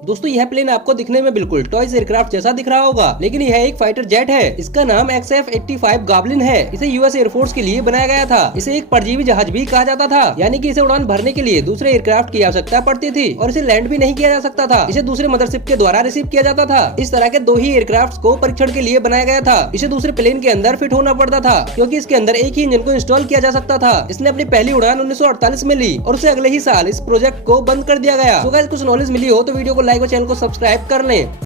दोस्तों यह प्लेन आपको दिखने में बिल्कुल टॉयज एयरक्राफ्ट जैसा दिख रहा होगा, लेकिन यह एक फाइटर जेट है। इसका नाम XF-85 गॉबलिन है। इसे यूएस एयरफोर्स के लिए बनाया गया था। इसे एक परजीवी जहाज भी कहा जाता था, यानी कि इसे उड़ान भरने के लिए दूसरे एयरक्राफ्ट की आवश्यकता पड़ती थी और इसे लैंड भी नहीं किया जा सकता था। इसे दूसरे मदरशिप के द्वारा रिसीव किया जाता था। इस तरह के 2 ही एयरक्राफ्ट को परीक्षण के लिए बनाया गया था। इसे दूसरे प्लेन के अंदर फिट होना पड़ता था, क्योंकि इसके अंदर एक ही इंजन को इंस्टॉल किया जा सकता था। इसने अपनी पहली उड़ान 1948 में ली और उसे अगले ही साल इस प्रोजेक्ट को बंद कर दिया गया। तो गाइस कुछ नॉलेज मिली हो तो वीडियो को लाइक और चैनल को सब्सक्राइब कर लें।